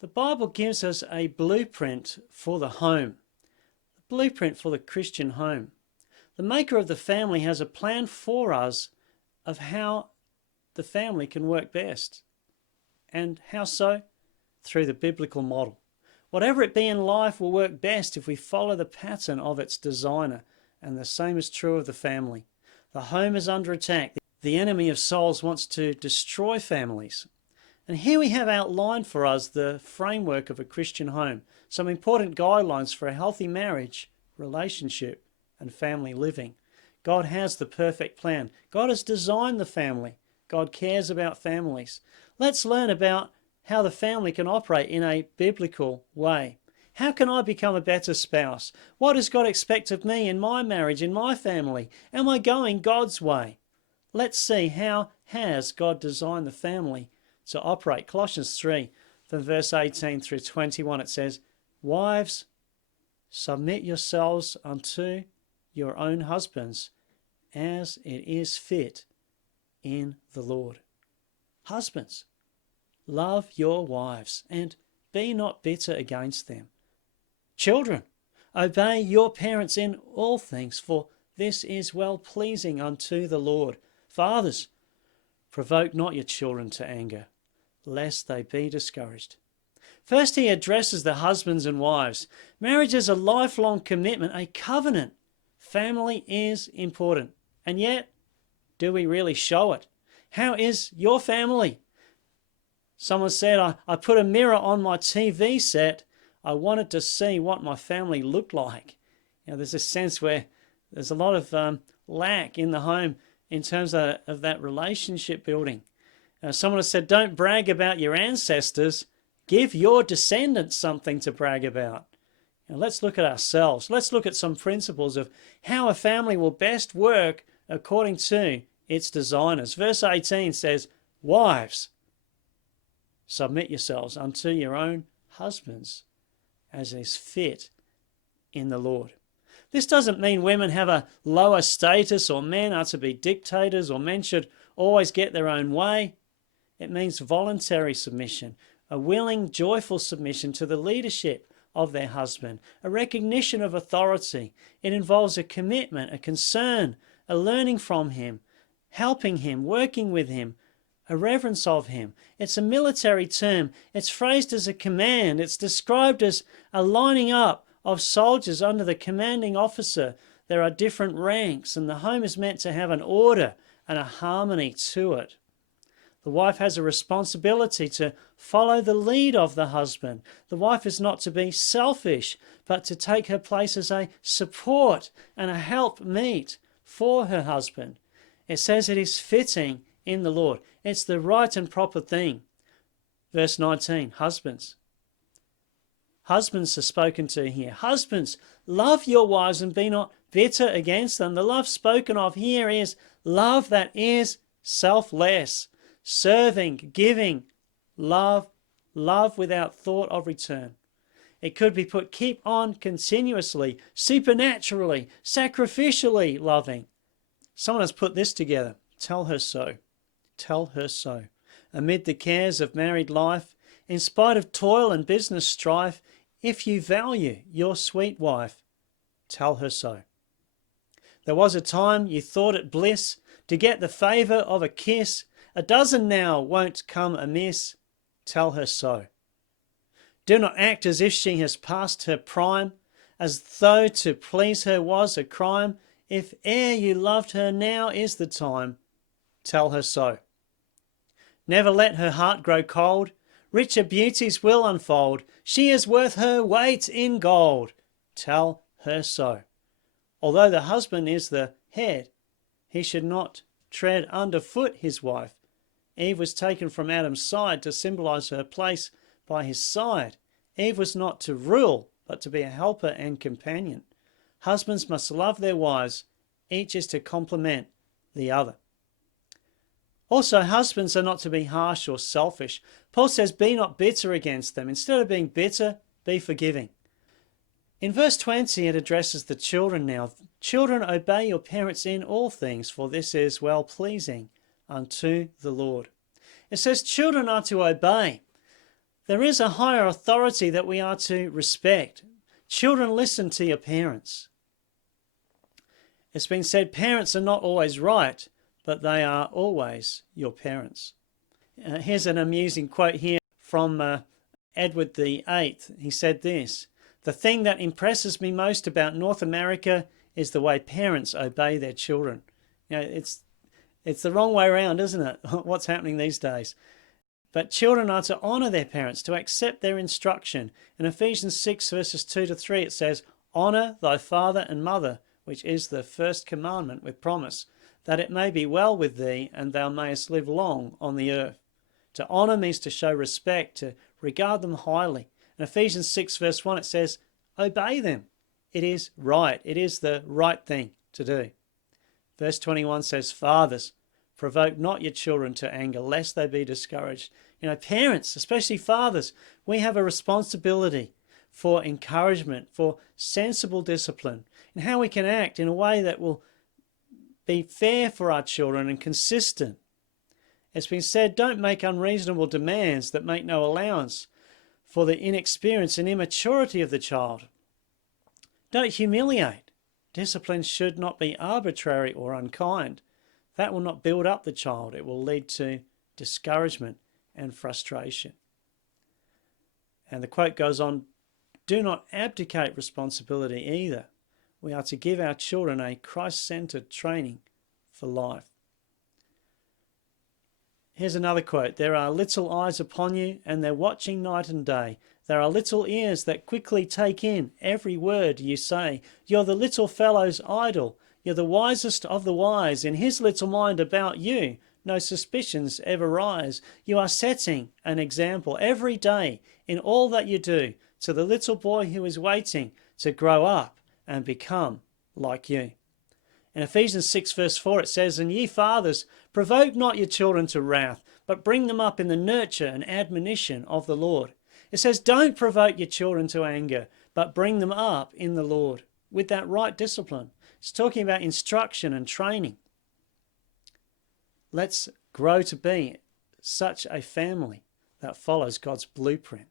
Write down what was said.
The Bible gives us a blueprint for the home, a blueprint for the Christian home. The maker of the family has a plan for us of how the family can work best. And how so? Through the biblical model. Whatever it be in life will work best if we follow the pattern of its designer, and the same is true of the family. The home is under attack. The enemy of souls wants to destroy families. And here we have outlined for us the framework of a Christian home, some important guidelines for a healthy marriage, relationship, and family living. God has the perfect plan. God has designed the family. God cares about families. Let's learn about how the family can operate in a biblical way. How can I become a better spouse? What does God expect of me in my marriage, in my family? Am I going God's way? Let's see, how has God designed the family to operate? Colossians 3, from verse 18 through 21, it says, "Wives, submit yourselves unto your own husbands, as it is fit in the Lord. Husbands, love your wives, and be not bitter against them. Children, obey your parents in all things, for this is well-pleasing unto the Lord. Fathers, provoke not your children to anger, lest they be discouraged." First, he addresses the husbands and wives. Marriage is a lifelong commitment, a covenant. Family is important. And yet, do we really show it? How is your family? Someone said, I put a mirror on my TV set. I wanted to see what my family looked like. There's a sense where there's a lot of lack in the home in terms of that relationship building. Someone has said, don't brag about your ancestors. Give your descendants something to brag about. Let's look at ourselves. Let's look at some principles of how a family will best work according to its designers. Verse 18 says, "Wives, submit yourselves unto your own husbands, as is fit in the Lord." This doesn't mean women have a lower status, or men are to be dictators, or men should always get their own way. It means voluntary submission, a willing, joyful submission to the leadership of their husband, a recognition of authority. It involves a commitment, a concern, a learning from him, helping him, working with him, a reverence of him. It's a military term. It's phrased as a command. It's described as a lining up of soldiers under the commanding officer. There are different ranks, and the home is meant to have an order and a harmony to it. The wife has a responsibility to follow the lead of the husband. The wife is not to be selfish, but to take her place as a support and a helpmeet for her husband. It says it is fitting in the Lord. It's the right and proper thing. Verse 19, husbands. Husbands are spoken to here. Husbands, love your wives and be not bitter against them. The love spoken of here is love that is selfless, serving, giving, love without thought of return. It could be put, keep on continuously, supernaturally, sacrificially loving. Someone has put this together. Tell her so. Tell her so. Amid the cares of married life, in spite of toil and business strife, if you value your sweet wife, tell her so. There was a time you thought it bliss to get the favour of a kiss. A dozen now won't come amiss. Tell her so. Do not act as if she has passed her prime, as though to please her was a crime. If e'er you loved her, now is the time. Tell her so. Never let her heart grow cold. Richer beauties will unfold. She is worth her weight in gold. Tell her so. Although the husband is the head, he should not tread underfoot his wife. Eve was taken from Adam's side to symbolize her place by his side. Eve was not to rule, but to be a helper and companion. Husbands must love their wives. Each is to complement the other. Also, husbands are not to be harsh or selfish. Paul says, be not bitter against them. Instead of being bitter, be forgiving. In verse 20, it addresses the children now. Children, obey your parents in all things, for this is well-pleasing unto the Lord. It says children are to obey. There is a higher authority that we are to respect. Children, listen to your parents. It's been said parents are not always right, but they are always your parents. Here's an amusing quote here from Edward VIII. He said this: "The thing that impresses me most about North America is the way parents obey their children." You know, it's the wrong way around, isn't it? What's happening these days? But children are to honour their parents, to accept their instruction. In Ephesians 6 verses 2 to 3 it says, "Honour thy father and mother, which is the first commandment with promise, that it may be well with thee, and thou mayest live long on the earth." To honour means to show respect, to regard them highly. In Ephesians 6 verse 1 it says, "Obey them." It is right. It is the right thing to do. Verse 21 says, "Fathers, provoke not your children to anger, lest they be discouraged." You know, parents, especially fathers, we have a responsibility for encouragement, for sensible discipline, and how we can act in a way that will be fair for our children and consistent. It's been said, don't make unreasonable demands that make no allowance for the inexperience and immaturity of the child. Don't humiliate. Discipline should not be arbitrary or unkind. That will not build up the child. It will lead to discouragement and frustration. And the quote goes on, "Do not abdicate responsibility either. We are to give our children a Christ-centered training for life." Here's another quote: "There are little eyes upon you, and they're watching night and day. There are little ears that quickly take in every word you say. You're the little fellow's idol. You're the wisest of the wise. In his little mind about you, no suspicions ever rise. You are setting an example every day in all that you do to the little boy who is waiting to grow up and become like you." In Ephesians 6 verse 4 it says, "And ye fathers, provoke not your children to wrath, but bring them up in the nurture and admonition of the Lord." It says don't provoke your children to anger, but bring them up in the Lord with that right discipline. It's talking about instruction and training. Let's grow to be such a family that follows God's blueprint.